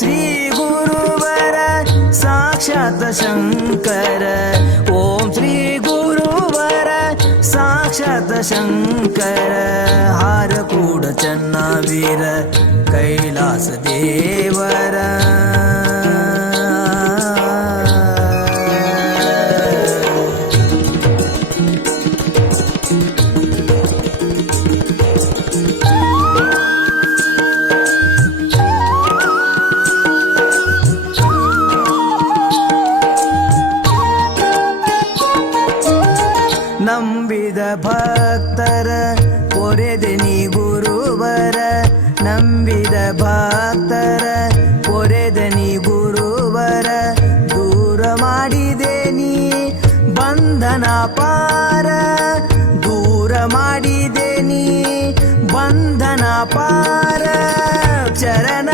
श्रीगुरुवर साक्षात् शङ्कर ॐ श्रीगुरुवर साक्षात् शङ्कर हारकूडचन्नवीर कैलासदेवर ಪಾರ ದೂರ ಮಾಡಿದೆ ನೀ ಬಂಧನ ಪಾರ ಚರಣ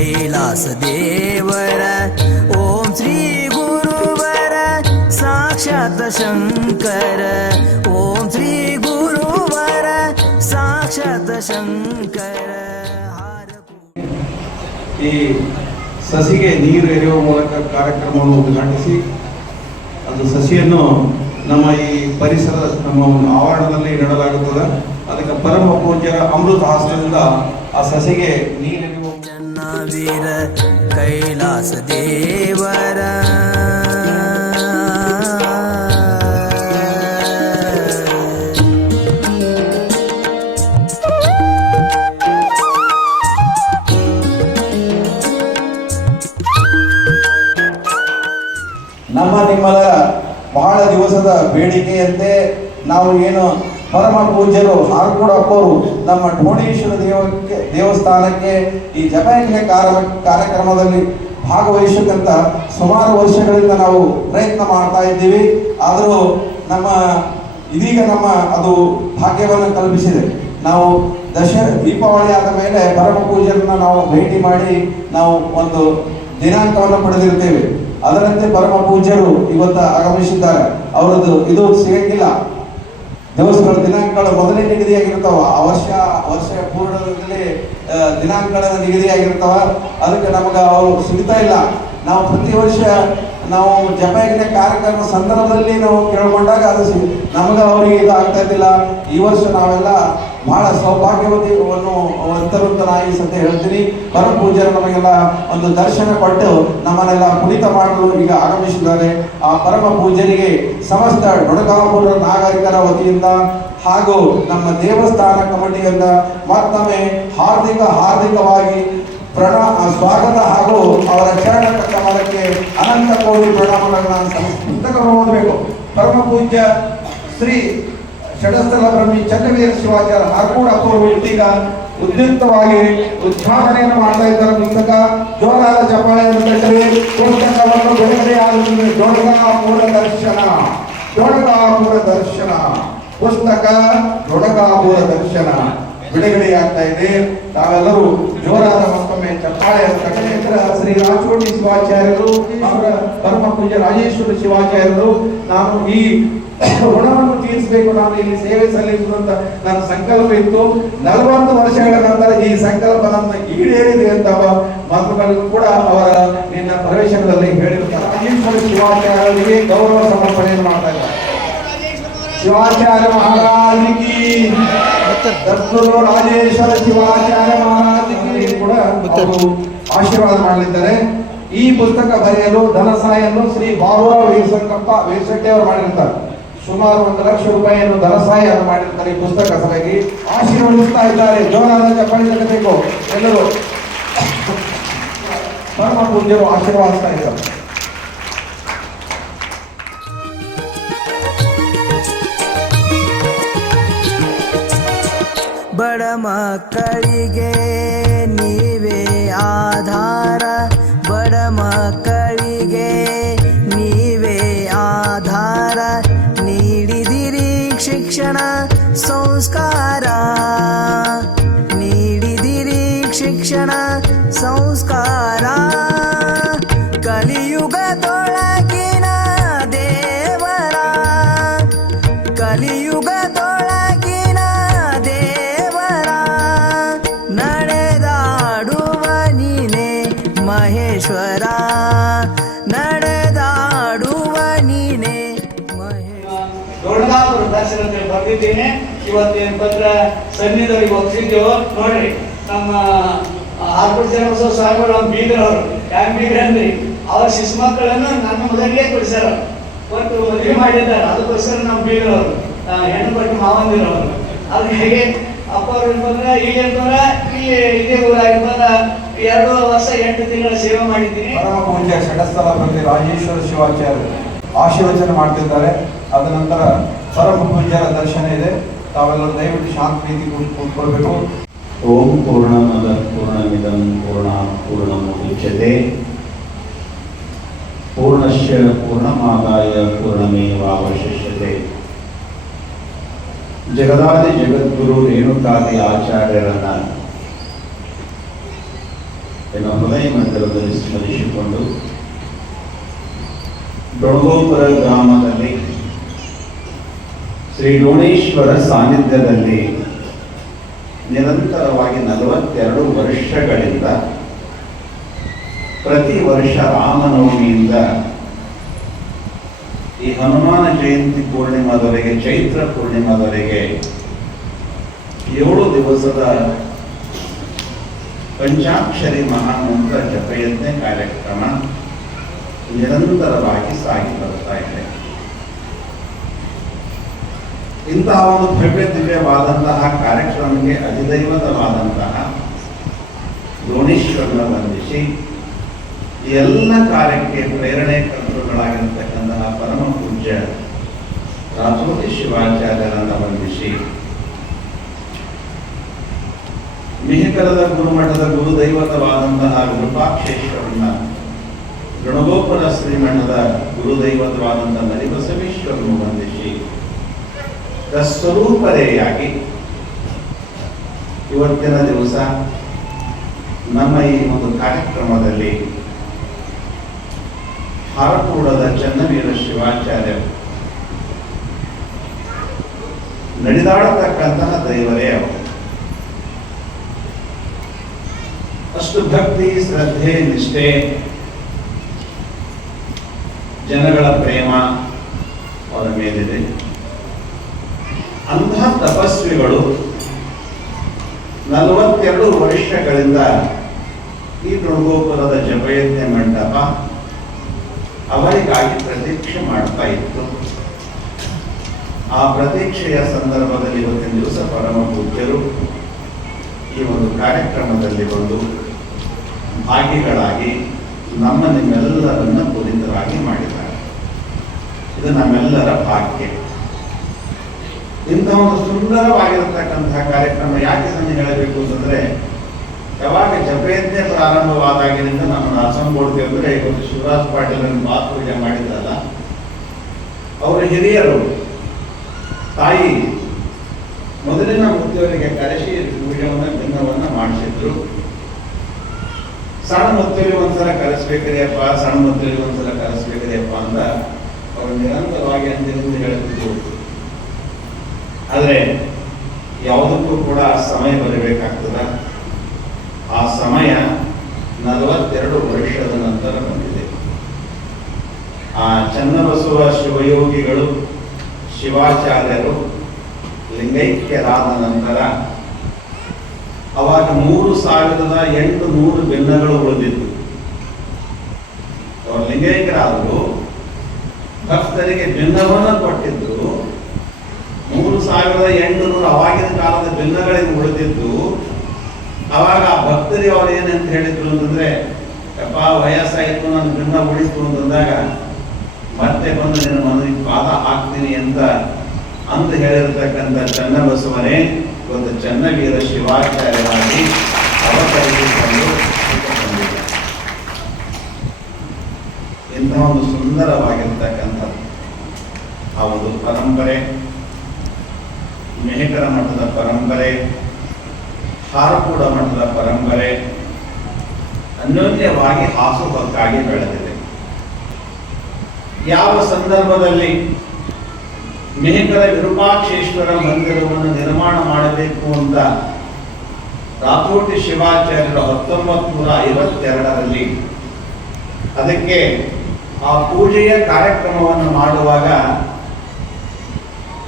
ಕೈಲಾಸ ದೇವರ, ಓಂ ಶ್ರೀ ಗುರುವರ, ಸಾಕ್ಷಾತ್ ಶಂಕರ. ಓಂ ಶ್ರೀ ಗುರುವರ, ಸಾಕ್ಷಾತ್ ಶಂಕರ. ಈ ಸಸಿಗೆ ನೀರು ಎರೆಯುವ ಮೂಲಕ ಕಾರ್ಯಕ್ರಮವನ್ನು ಉದ್ಘಾಟಿಸಿ, ಅದು ಸಸಿಯನ್ನು ನಮ್ಮ ಈ ಪರಿಸರ, ನಮ್ಮ ಒಂದು ಆವರಣದಲ್ಲಿ ನೆಡಲಾಗುತ್ತದೆ. ಅದಕ್ಕೆ ಪರಮ ಪೂಜ್ಯರ ಅಮೃತ ಹಾಸ್ಯದಿಂದ ಆ ಸಸಿಗೆ ಚೆನ್ನ ವೀರ ಕೈಲಾಸ ದೇವರ. ನಮ್ಮ ನಿಮ್ಮದ ಬಹಳ ದಿವಸದ ಬೇಡಿಕೆಯಂತೆ ನಾವು ಏನು ಪರಮ ಪೂಜ್ಯರು ಅಪ್ಪರು ನಮ್ಮ ಢೋಣೇಶ್ವರ ದೇವಕ್ಕೆ, ದೇವಸ್ಥಾನಕ್ಕೆ ಈ ಜಪಯಜ್ಞ ಕಾರ್ಯ, ಕಾರ್ಯಕ್ರಮದಲ್ಲಿ ಭಾಗವಹಿಸಕ್ಕಂತ ಸುಮಾರು ವರ್ಷಗಳಿಂದ ನಾವು ಪ್ರಯತ್ನ ಮಾಡ್ತಾ ಇದ್ದೀವಿ. ಆದರೂ ನಮ್ಮ, ಇದೀಗ ನಮ್ಮ ಅದು ಭಾಗ್ಯವನ್ನು ಕಲ್ಪಿಸಿದೆ. ನಾವು ದಶ, ದೀಪಾವಳಿ ಆದ ಮೇಲೆ ಪರಮ ಪೂಜೆಯನ್ನು ನಾವು ಭೇಟಿ ಮಾಡಿ ನಾವು ಒಂದು ದಿನಾಂಕವನ್ನು ಪಡೆದಿರ್ತೇವೆ ಅದರಂತೆ ಪರಮ ಪೂಜ್ಯರು ಇವತ್ತು ಆಗಮಿಸಿದ್ದಾರೆ. ಅವರದ್ದು ಇದು ಸಿಗಂಗಿಲ್ಲ. ದಿವಸಗಳ ದಿನಾಂಕಗಳು ಮೊದಲೇ ನಿಗದಿಯಾಗಿರ್ತಾವ ಆ ವರ್ಷ ವರ್ಷ ಪೂರ್ಣದಲ್ಲಿ ದಿನಾಂಕಗಳ ನಿಗದಿಯಾಗಿರ್ತಾವ ಅದಕ್ಕೆ ನಮಗೆ ಅವರು ಸಿಗ್ತಾ ಇಲ್ಲ. ನಾವು ಪ್ರತಿ ವರ್ಷ ನಾವು ಜಪಯಜ್ಞ ಕಾರ್ಯಕ್ರಮ ಸಂದರ್ಭದಲ್ಲಿ ನಾವು ಕೇಳ್ಕೊಂಡಾಗ ಅದು ನಮಗೆ ಅವರಿಗೆ ಇದು ಆಗ್ತಾ ಇದ್ದಿಲ್ಲ. ಈ ವರ್ಷ ನಾವೆಲ್ಲ ಬಹಳ ಸೌಭಾಗ್ಯವತಿ ವಂತರು ಅಂತ ನಾ ಹೇಳ್ತೀನಿ. ಪರಮ ಪೂಜ್ಯರು ನಮಗೆಲ್ಲ ಒಂದು ದರ್ಶನ ಕೊಟ್ಟು ನಮ್ಮನ್ನೆಲ್ಲ ಪುನೀತ ಮಾಡಲು ಈಗ ಆಗಮಿಸಿದ್ದಾರೆ. ಆ ಪರಮ ಪೂಜ್ಯರಿಗೆ ಸಮಸ್ತ ಡೊಡಗಾಪುರ ನಾಗರಿಕರ ವತಿಯಿಂದ ಹಾಗೂ ನಮ್ಮ ದೇವಸ್ಥಾನ ಕಮಿಟಿಯಿಂದ ಮತ್ತೊಮ್ಮೆ ಹಾರ್ದಿಕ ಹಾರ್ದಿಕವಾಗಿ ಪ್ರಣ ಸ್ವಾಗತ ಹಾಗೂ ಅವರ ಚರಣ ಕಮಲಕ್ಕೆ ಅನಂತ ಕೋಟಿ ಪ್ರಣಾಮಗಳನ್ನು ಓದಬೇಕು ಪರಮ ಪೂಜ್ಯ ಶ್ರೀ ಷಡಸ್ಥಲ ಬ್ರಹ್ಮಿ ಚನ್ನವೀರ ಶಿವಾಚಾರ್ಯ ಹಾರ್ಕೋಡ್ ಅಪೂರ್ವ ಇದೀಗ ಉದ್ಯುಕ್ತವಾಗಿ ಉದ್ಘಾಟನೆಯನ್ನು ಮಾಡ್ತಾ ಇದ್ದಾರೆ ಪುಸ್ತಕ. ಜೋರಾದ ಚಪ್ಪಾಳೆಯನ್ನು ತಟ್ಟಲಿ ಪುಸ್ತಕವನ್ನು ಬಿಡುಗಡೆ ಆಗುತ್ತದೆ. ದೊಡಗಾಪುರ ದರ್ಶನ. ದೊಡಗಾಪುರ ದರ್ಶನ. ಪುಸ್ತಕ ದೊಡಗಾಪುರ ದರ್ಶನ. ಬಿಡುಗಡೆ ಆಗ್ತಾ ಇದೆ ತಾವೆಲ್ಲರೂ ಜೋರಾದ ಮತ್ತೊಮ್ಮೆ ಚಪ್ಪಾಳೆ ಶ್ರೀ ರಾಜಕೋಟಿ ಶಿವಾಚಾರ್ಯರು, ಅವರ ಪರಮ ಪೂಜ್ಯ ರಾಜೇಶ್ವರ ಶಿವಾಚಾರ್ಯರು. ನಾನು ಈ ಋಣವನ್ನು ತೀರಿಸಬೇಕು. ನಾನು ಇಲ್ಲಿ ಸೇವೆ ಸಲ್ಲಿಸುವಂತ ನನ್ನ ಸಂಕಲ್ಪ ಇತ್ತು. ನಲವತ್ತು ವರ್ಷಗಳ ನಂತರ ಈ ಸಂಕಲ್ಪ ನನ್ನ ಈಡೇರಿದೆ ಅಂತ ಮಾತುಗಳನ್ನು ಕೂಡ ಅವರ ನಿನ್ನ ಪ್ರವೇಶದಲ್ಲಿ ಹೇಳಿರುತ್ತಾರೆ. ರಾಜೇಶ್ವರ ಶಿವಾಚಾರ್ಯರಿಗೆ ಗೌರವ ಸಮರ್ಪಣೆಯನ್ನು ಮಾಡ್ತಾ ಇದ್ದಾರೆ. ಶಿವಾಚಾರ್ಯ ಮಹಾರಾಜನಿಗೆ ದತ್ತರು ರಾಜೇಶ್ವರ ಶಿವಾಚಾರ್ಯ ಮಹಾರಾಜನಿಗೆ ಕೂಡ ಅವರು ಆಶೀರ್ವಾದ ಮಾಡಲಿದ್ದಾರೆ. ಈ ಪುಸ್ತಕ ಬರೆಯಲು ಧನ ಸಹಾಯನ್ನು ಶ್ರೀ ಬಾಬುರಾವ್ ವೀರಸಂಕಪ್ಪ ವೇಸಟ್ಟಿ ಅವರು ಮಾಡಿರ್ತಾರೆ. ಸುಮಾರು ಒಂದು ಲಕ್ಷ ರೂಪಾಯಿಯನ್ನು ಧನ ಸಹಾಯವನ್ನು ಮಾಡಿರ್ತಾರೆ ಈ ಪುಸ್ತಕ ಸಲುವಾಗಿ ಆಶೀರ್ವದಿಸ್ತಾ ಇದ್ದಾರೆ. ಜೋರಾದ ಚಪ್ಪಾಳೆ ಎಲ್ಲರೂ. ಪರಮ ಪೂಜ್ಯರು ಆಶೀರ್ವಾದಿಸ್ತಾ ಇದ್ದಾರೆ. ಬಡ ಮಕ್ಕಳಿಗೆ ನೀವೇ ಆಧಾರ. ಬಡ ಮಕ್ಕಳಿಗೆ ನೀವೇ ಆಧಾರ. ನೀಡಿದಿರಿ ಶಿಕ್ಷಣ ಸಂಸ್ಕಾರ. ನೀಡಿದಿರಿ ಶಿಕ್ಷಣ ಸಂಸ್ಕಾರ. ಇವತ್ತು ಇವತ್ತೇನು ಪತ್ರ ಸನ್ನಿಧಿಗೆ ಒಪ್ಸಿದ್ದೆವು ನೋಡ್ರಿ, ನಮ್ಮ ಆರ್ಪುರ ಜನೋತ್ಸವ ಸ್ವಾಮಿಗಳು ನಮ್ಮ ಅವರು ಯಾಕೆ ಬೀಗ್ರ ಅಂದ್ರಿ, ಅವ್ರ ಶಿಶು ಮಕ್ಕಳನ್ನು ನನ್ನ ಮೊದಲಿಗೆ ಕೊಡಿಸ್ಯಾರ. ಒಟ್ಟು ಮದುವೆ ಮಾಡಿದ್ದಾರೆ, ಅದಕ್ಕೋಸ್ಕರ ನಮ್ಮ ಬೀಗರವರು ಹೆಣ್ಣು ಪಟ್ಟು ಮಾವಂದಿರವರು ಅದು ಹೇಗೆ ಅಪ್ಪ ಅವ್ರು ಬಂದ್ರೆ ಇಲ್ಲಿ ಅಂತಂದ್ರೆ ಇಲ್ಲಿ ಇದೇ ಊರಾಗಿರ್ತಂದ್ರ ಎರಡು ವರ್ಷ, ಎಂಟು ತಿಂಗಳ ಸೇವೆ ಮಾಡಿದ್ದೀನಿ. ಪೂಜ್ಯ ಷಟಸ್ಥಲ ಪ್ರತಿ ರಾಜೇಶ್ವರ ಶಿವಾಚಾರ್ಯ ಆಶೀರ್ವಚನ ಮಾಡ್ತಿದ್ದಾರೆ. ಅದ ನಂತರ ಪರಮ ಪೂಜ್ಯರ ದರ್ಶನ ಇದೆ. ತಾವೆಲ್ಲರೂ ದಯವಿಟ್ಟು ಶಾಂತಿ ಪ್ರೀತಿ ಕೂತ್ಕೊಳ್ಬೇಕು. ಓಂ ಪೂರ್ಣಮದ ಪೂರ್ಣಮಿದಂ ಪೂರ್ಣ ಪೂರ್ಣಮುಚ್ಯತೆ ಪೂರ್ಣಶ್ಯ ಪೂರ್ಣಮಾದಾಯ ಪೂರ್ಣಮೇವಾವಶಿಷ್ಯತೆ. ಜಗದಾದಿ ಜಗದ್ಗುರು ರೇಣುಕಾದಿ ಆಚಾರ್ಯರನ್ನ ನಿಮ್ಮ ಹೃದಯ ಮಂದಿರದಲ್ಲಿ ಸ್ಮರಿಸಿಕೊಂಡು ಡೊಣಗೋಪುರ ಗ್ರಾಮದಲ್ಲಿ ಶ್ರೀ ಡೋಣೇಶ್ವರ ಸಾನ್ನಿಧ್ಯದಲ್ಲಿ ನಿರಂತರವಾಗಿ ನಲವತ್ತೆರಡು ವರ್ಷಗಳಿಂದ ಪ್ರತಿ ವರ್ಷ ರಾಮನವಮಿಯಿಂದ ಈ ಹನುಮಾನ ಜಯಂತಿ ಪೂರ್ಣಿಮಾದವರೆಗೆ, ಚೈತ್ರ ಪೂರ್ಣಿಮಾದವರೆಗೆ ಏಳು ದಿವಸದ ಪಂಚಾಕ್ಷರಿ ಮಹಾಮಂತ್ರ ಜಪಯಜ್ಞ ಕಾರ್ಯಕ್ರಮ ನಿರಂತರವಾಗಿ ಸಾಗಿ ಬರ್ತಾ ಇದೆ. ಇಂತಹ ಒಂದು ಭವ್ಯ ದಿವ್ಯವಾದಂತಹ ಕಾರ್ಯಕ್ರಮಕ್ಕೆ ಅಧಿದೈವತವಾದಂತಹ ದ್ರೋಣೇಶ್ವರನ ವಂದಿಸಿ ಎಲ್ಲ ಕಾರ್ಯಕ್ಕೆ ಪ್ರೇರಣೆ ಕರ್ತೃಗಳಾಗಿರತಕ್ಕಂತಹ ಪರಮ ಪೂಜ್ಯ ರಾಜೋತಿ ಶಿವಾಚಾರ್ಯರನ್ನು ವಂದಿಸಿ ಮಿಹಿಕರದ ಗುರುಮಠದ ಗುರುದೈವತವಾದಂತಹ ವಿರೂಪಾಕ್ಷೇಶ್ವರನ ಗಣಗೋಪುರ ಶ್ರೀಮಠದ ಗುರುದೈವತವಾದಂತಹ ನರಿಬಸವೇಶ್ವರನ್ನು ವಂದಿಸಿ ಸ್ವರೂಪರೆಯಾಗಿ. ಇವತ್ತಿನ ದಿವಸ ನಮ್ಮ ಈ ಒಂದು ಕಾರ್ಯಕ್ರಮದಲ್ಲಿ ಹಾರಕೂಡದ ಚನ್ನವೀರ ಶಿವಾಚಾರ್ಯ ನಡೆದಾಡತಕ್ಕಂತಹ ದೈವರೇ ಅವರು. ಅಷ್ಟು ಭಕ್ತಿ, ಶ್ರದ್ಧೆ, ನಿಷ್ಠೆ, ಜನಗಳ ಪ್ರೇಮ ಅವರ ಮೇಲಿದೆ. ಅಂತಹ ತಪಸ್ವಿಗಳು ನಲವತ್ತೆರಡು ವರ್ಷಗಳಿಂದ ಈ ಮೃಗೋಪುರದ ಜಪಯಜ್ಞ ಮಂಟಪ ಅವರಿಗಾಗಿ ಪ್ರತೀಕ್ಷೆ ಮಾಡ್ತಾ ಇತ್ತು. ಆ ಪ್ರತೀಕ್ಷೆಯ ಸಂದರ್ಭದಲ್ಲಿ ಇವತ್ತಿನ ದಿವಸ ಪರಮ ಪೂಜ್ಯರು ಈ ಒಂದು ಕಾರ್ಯಕ್ರಮದಲ್ಲಿ ಬಂದು ಭಾಗಿಗಳಾಗಿ ನಮ್ಮ ನಿಮ್ಮೆಲ್ಲರನ್ನ ಪುರಿತರಾಗಿ ಮಾಡಿದ್ದಾರೆ. ಇದು ನಮ್ಮೆಲ್ಲರ ಭಾಗ್ಯ. ಇಂತಹ ಒಂದು ಸುಂದರವಾಗಿರತಕ್ಕಂತಹ ಕಾರ್ಯಕ್ರಮ ಯಾಕೆ ನಾನು ಹೇಳಬೇಕು ಅಂತಂದ್ರೆ, ಯಾವಾಗ ಜಪಯಜ್ಞ ಪ್ರಾರಂಭವಾದಾಗಿನಿಂದ ನಮ್ಮ ಅಸಂಬೋಡ್ತಿ ಅಂದ್ರೆ ಇವತ್ತು ಶಿವರಾಜ್ ಪಾಟೀಲ್ ಮಾತು ಪೂಜೆ ಮಾಡಿದ್ರಲ್ಲ, ಅವರ ಹಿರಿಯರು, ತಾಯಿ ಮೊದಲಿನ ಮುತ್ತುವರಿಗೆ ಕರೆಸಿ ಪೂಜೆವನ್ನ ಭಿನ್ನವನ್ನ ಮಾಡಿಸಿದ್ರು. ಸಣ್ಣ ಮುತ್ತೂರಿ ಒಂದ್ಸಲ ಕರೆಸ್ಬೇಕ್ರಿಯಪ್ಪ, ಸಣ್ಣ ಮುತ್ತೂರಿ ಒಂದ್ಸಲ ಕರೆಸ್ಬೇಕ್ರಿಯಪ್ಪ ಅಂತ ಅವರು ನಿರಂತರವಾಗಿ ಅಂದಿನಿಂದ ಹೇಳ್ತಿದ್ರು ಆದ್ರೆ ಯಾವುದಕ್ಕೂ ಕೂಡ ಸಮಯ ಬರಬೇಕಾಗ್ತದ? ಆ ಸಮಯ ನಲವತ್ತೆರಡು ವರ್ಷದ ನಂತರ ಬಂದಿದೆ. ಆ ಚನ್ನಬಸವ ಶಿವಯೋಗಿಗಳು, ಶಿವಾಚಾರ್ಯರು ಲಿಂಗೈಕ್ಯರಾದ ನಂತರ ಅವಾಗ ಮೂರು ಸಾವಿರದ ಎಂಟು ನೂರು ಭಿನ್ನಗಳು ಉಳಿದಿದ್ದು ಅವರು ಲಿಂಗೈಕ್ಯರಾದರು, ಭಕ್ತರಿಗೆ ಭಿನ್ನವನ್ನು ಕೊಟ್ಟಿದ್ದರು ಸಾವಿರದ ಎಂಟುನೂರು ಅವಾಗಿನ ಕಾಲದ ಭಿನ್ನಗಳಿಂದ ಉಳಿದಿದ್ದು, ಅವಾಗ ಆ ಭಕ್ತರಿ ಅವ್ರು ಏನಂತ ಹೇಳಿದ್ರು ಅಂತಂದ್ರೆ ಅಪ್ಪ ವಯಸ್ಸಾಯಿತು, ನನ್ನ ಭಿನ್ನ ಉಳಿತು ಅಂತಂದಾಗ, ಮತ್ತೆ ಬಂದು ನಿನ್ನ ಮನವಿ ಪಾದ ಹಾಕ್ತೀನಿ ಅಂತ ಅಂತ ಹೇಳಿರ್ತಕ್ಕಂಥ ಚನ್ನಬಸವನೇ ಒಂದು ಚನ್ನವೀರ ಶಿವಾಚಾರ್ಯರಾಗಿ ಅವತರಿಸಿಕೊಂಡು ಇಂತಹ ಒಂದು ಸುಂದರವಾಗಿರ್ತಕ್ಕಂಥ ಆ ಒಂದು ಪರಂಪರೆ. ಮೆಹಕರ ಮಠದ ಪರಂಪರೆ, ಹಾರಕೂಡ ಮಠದ ಪರಂಪರೆ, ಅನ್ಯೋನ್ಯವಾಗಿ ಹಾಸುಹೊಕ್ಕಾಗಿ ಬೆಳೆದಿದೆ. ಯಾವ ಸಂದರ್ಭದಲ್ಲಿ ಮೆಹಕರ ವಿರೂಪಾಕ್ಷೇಶ್ವರ ಮಂದಿರವನ್ನು ನಿರ್ಮಾಣ ಮಾಡಬೇಕು ಅಂತ ರಾಥೋಟಿ ಶಿವಾಚಾರ್ಯರು ಹತ್ತೊಂಬತ್ತು ನೂರ ಐವತ್ತೆರಡರಲ್ಲಿ ಅದಕ್ಕೆ ಆ ಪೂಜೆಯ ಕಾರ್ಯಕ್ರಮವನ್ನು ಮಾಡುವಾಗ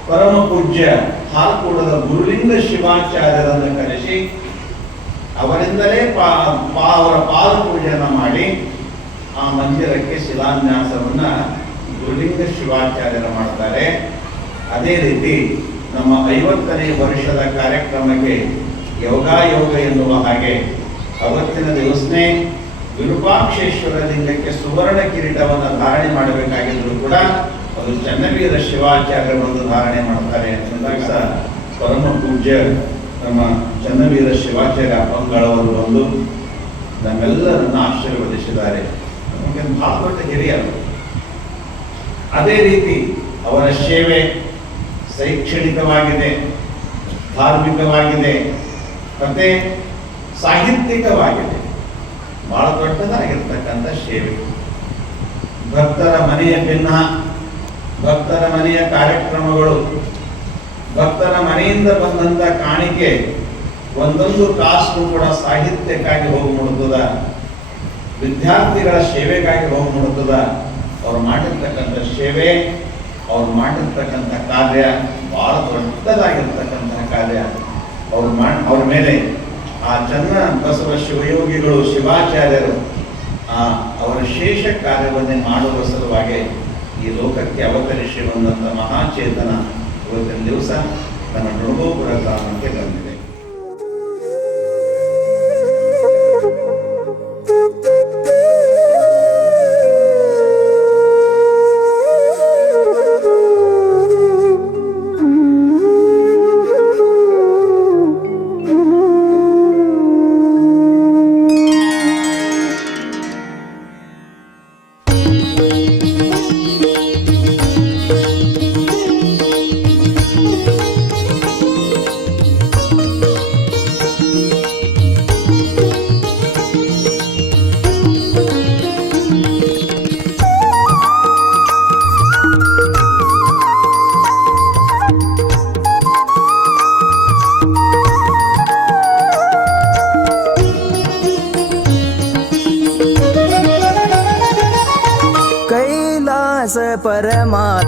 ಪರಮ ಪೂಜ್ಯ ಹಾಲ್ಕೂಡದ ಗುರುಲಿಂಗ ಶಿವಾಚಾರ್ಯರನ್ನು ಕರೆಸಿ ಅವರಿಂದಲೇ ಪಾ ಅವರ ಪಾದ ಪೂಜೆಯನ್ನು ಮಾಡಿ ಆ ಮಂದಿರಕ್ಕೆ ಶಿಲಾನ್ಯಾಸವನ್ನ ಗುರುಲಿಂಗ ಶಿವಾಚಾರ್ಯರು ಮಾಡ್ತಾರೆ. ಅದೇ ರೀತಿ ನಮ್ಮ ಐವತ್ತನೇ ವರ್ಷದ ಕಾರ್ಯಕ್ರಮಕ್ಕೆ ಯೋಗಾಯೋಗ ಎನ್ನುವ ಹಾಗೆ ಅವತ್ತಿನ ದಿವಸನೇ ವಿರೂಪಾಕ್ಷೇಶ್ವರ ಲಿಂಗಕ್ಕೆ ಸುವರ್ಣ ಕಿರೀಟವನ್ನು ಧಾರಣೆ ಮಾಡಬೇಕಾಗಿದ್ದರೂ ಕೂಡ ಅದು ಚನ್ನವೀರ ಶಿವಾಚಾರ್ಯರು ಒಂದು ಧಾರಣೆ ಮಾಡ್ತಾರೆ. ಅಂತಂದಾಗ ಪರಮ ಪೂಜ್ಯ ನಮ್ಮ ಚನ್ನವೀರ ಶಿವಾಚಾರ್ಯ ಅಪ್ಪಂಗಳವರು ಬಂದು ನಮ್ಮೆಲ್ಲರನ್ನ ಆಶೀರ್ವದಿಸಿದ್ದಾರೆ. ನಮಗೆ ಬಹಳ ದೊಡ್ಡ ಹಿರಿಯರು ಅದೇ ರೀತಿ ಅವರ ಸೇವೆ ಶೈಕ್ಷಣಿಕವಾಗಿದೆ, ಧಾರ್ಮಿಕವಾಗಿದೆ, ಮತ್ತೆ ಸಾಹಿತ್ಯಿಕವಾಗಿದೆ. ಬಹಳ ದೊಡ್ಡದಾಗಿರ್ತಕ್ಕಂಥ ಸೇವೆ. ಭಕ್ತರ ಮನೆಯ ಭಿನ್ನ ಭಕ್ತರ ಮನೆಯ ಕಾರ್ಯಕ್ರಮಗಳು. ಭಕ್ತರ ಮನೆಯಿಂದ ಬಂದಂತ ಕಾಣಿಕೆ ಒಂದೊಂದು ಕಾಸು ಕೂಡ ಸಾಹಿತ್ಯಕ್ಕಾಗಿ ಹೋಗಿ ಮುಡುತ್ತದ ವಿದ್ಯಾರ್ಥಿಗಳ ಸೇವೆಗಾಗಿ ಹೋಗಿ ಮುಡುತ್ತದ ಅವ್ರು ಮಾಡಿರ್ತಕ್ಕಂಥ ಸೇವೆ, ಅವ್ರು ಮಾಡಿರ್ತಕ್ಕಂಥ ಕಾರ್ಯ ಬಹಳ ದೊಡ್ಡದಾಗಿರ್ತಕ್ಕಂತಹ ಕಾರ್ಯ. ಅವ್ರು ಮಾಡಿ, ಅವ್ರ ಮೇಲೆ ಆ ಚನ್ನ ಬಸವ ಶಿವಯೋಗಿಗಳು ಶಿವಾಚಾರ್ಯರು ಆ ಅವರ ಶೇಷ ಕಾರ್ಯವನ್ನೇ ಮಾಡುವ ಸಲುವಾಗಿ ಈ ಲೋಕಕ್ಕೆ ಅವತರಿಸಿ ಬಂದಂಥ ಮಹಾಚೇತನ ಇವತ್ತಿನ ದಿವಸ ತನ್ನ ನುಣಗೋಪುರ ಕಾರಣಕ್ಕೆ ಬಂದಿದೆ.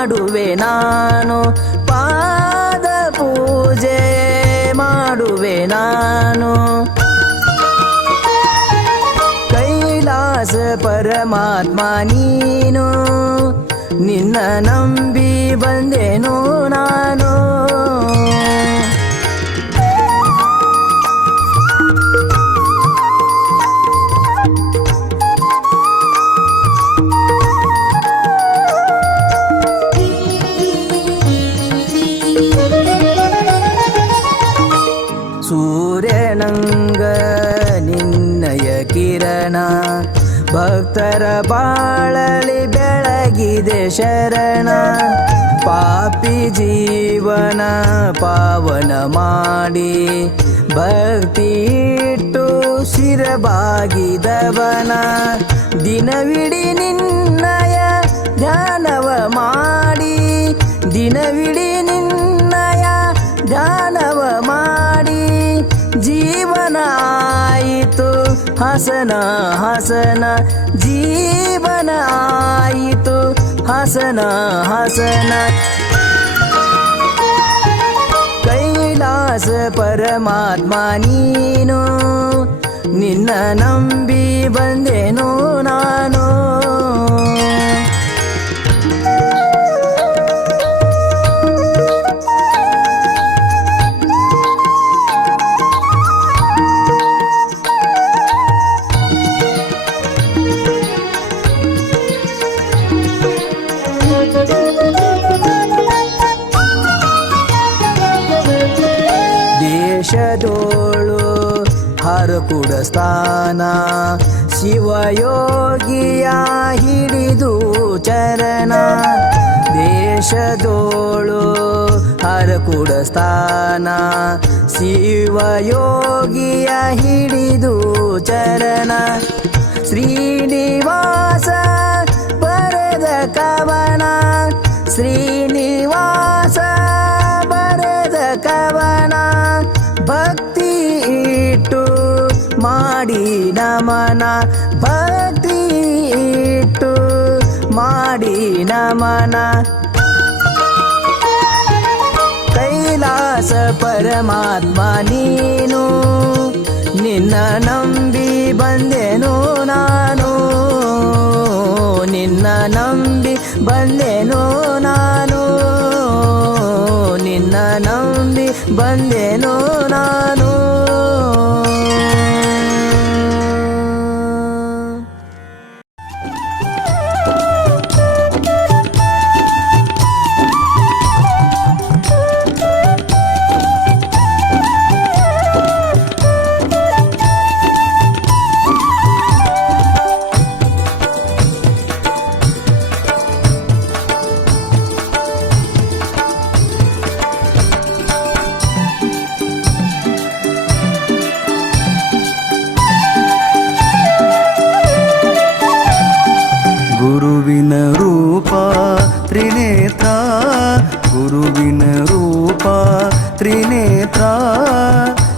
ಮಾಡುವೆ ನಾನು. ಪಾದ ಪೂಜೆ ಮಾಡುವೆ ನಾನು. ಕೈಲಾಸ ಪರಮಾತ್ಮ ನೀನು. ನಿನ್ನ ನಂಬಿ ಬಂದೆನು ನಾನು. ಭಕ್ತರ ಬಾಳಲಿ ಬೆಳಗಿದೆ ಶರಣ. ಪಾಪಿ ಜೀವನ ಪಾವನ ಮಾಡಿ ಭಕ್ತಿ ಇಟ್ಟು ಶಿರಬಾಗಿದವನ ದಿನವಿಡೀ ನಿನ್ನಯ ಧ್ಯಾನವ ಮಾಡಿ ದಿನವಿಡಿ ಆಯಿತು ಹಸನ ಹಸನ ಜೀವನ ಆಯಿತು ಹಸನ ಹಸನ ಕೈಲಾಸ ಪರಮಾತ್ಮ ನೀನು ನಿನ್ನ ನಂಬಿ ಬಂದೆನು ನಾನು ಹರಕುಡ ಸ್ಥಾನ ಶಿವಯೋಗಿಯ ಹಿಡಿದು ಚರಣ ದೇಶದೋಳು ಹರಕುಡ ಸ್ಥಾನ ಶಿವಯೋಗಿಯ ಹಿಡಿದು ಚರಣ ಶ್ರೀನಿವಾಸ ಬರೆದ ಕವನ ಶ್ರೀನಿವಾಸ ಬರೆದ ಕವನ ಭಕ್ತಿ ಇಟ್ಟು ಮಾಡಿ ನಮನ ಭಕ್ತಿ ಇಟ್ಟು ಮಾಡಿ ನಮನ. ಕೈಲಾಸ ಪರಮಾತ್ಮ ನೀನು ನಿನ್ನ ನಂಬಿ ಬಂದೆನು त्रिनेत्रा गुरुविन रूपा त्रिनेत्रा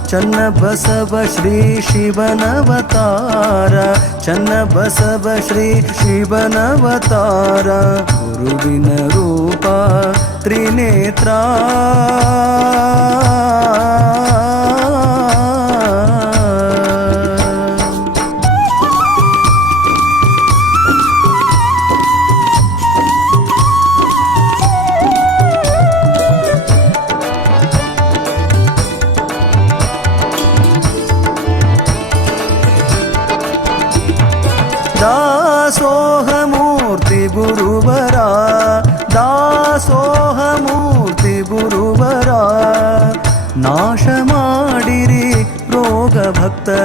चन्न बसब श्री शिवनवतार चन्न बसब श्री गुरुविन रूपा त्रिनेत्रा।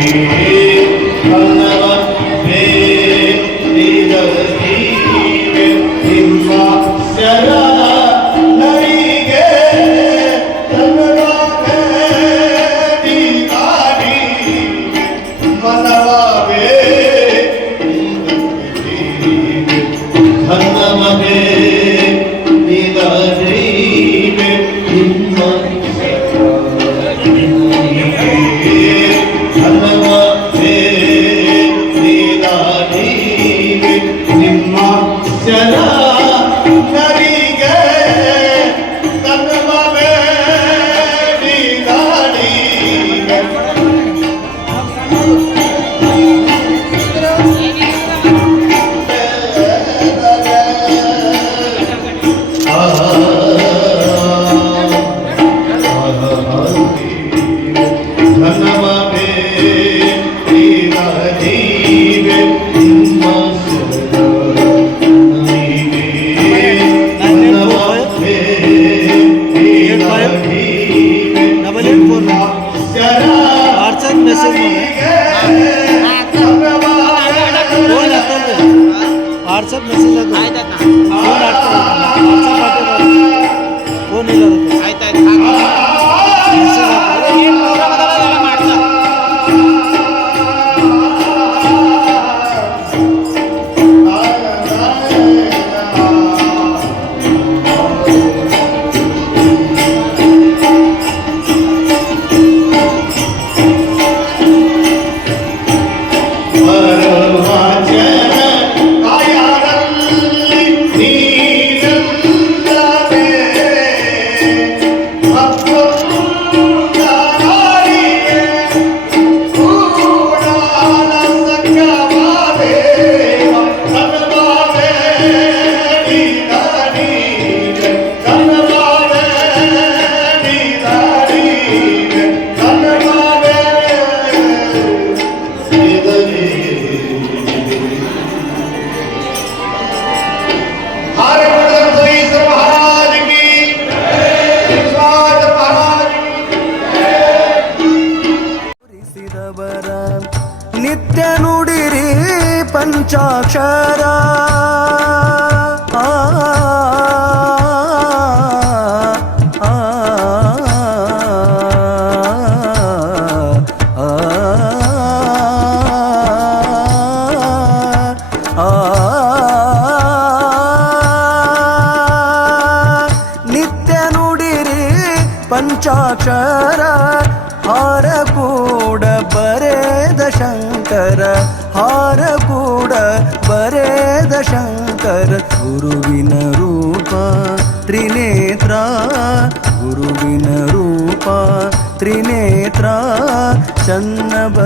ನಿಮ್ಮ ಪಂಚಾಕ್ಷರ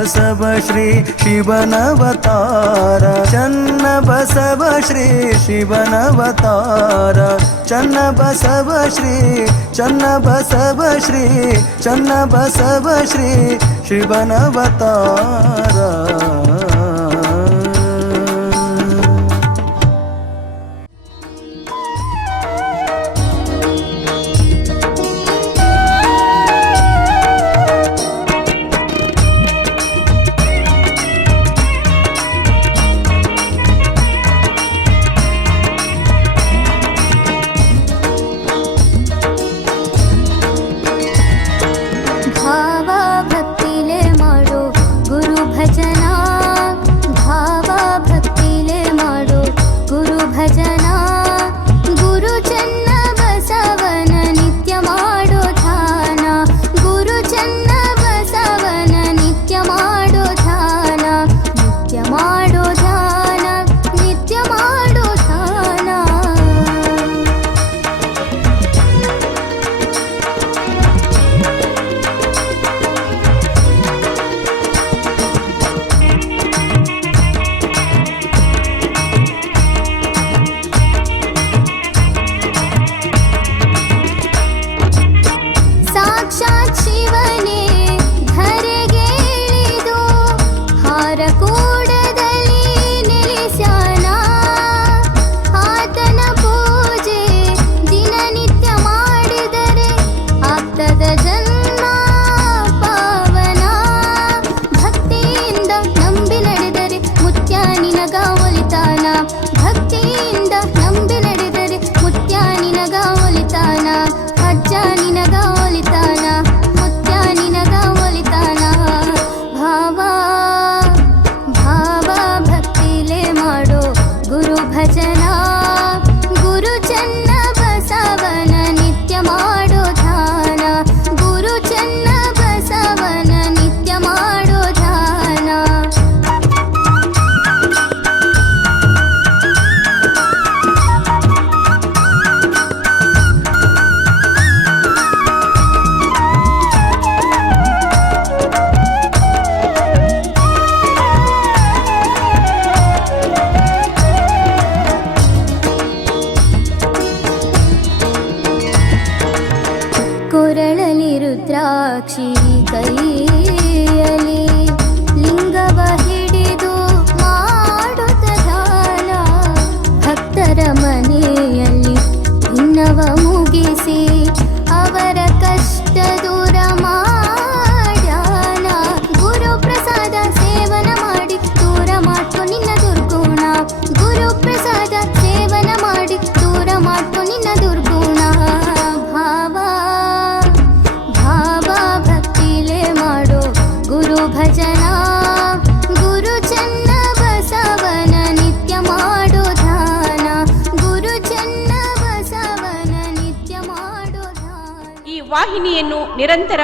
बसव श्री शिवनवतार चन्न बसव श्री शिवनवतार चन्न बसव श्री चन्न बसव श्री चन्न बसव श्री शिवनवतार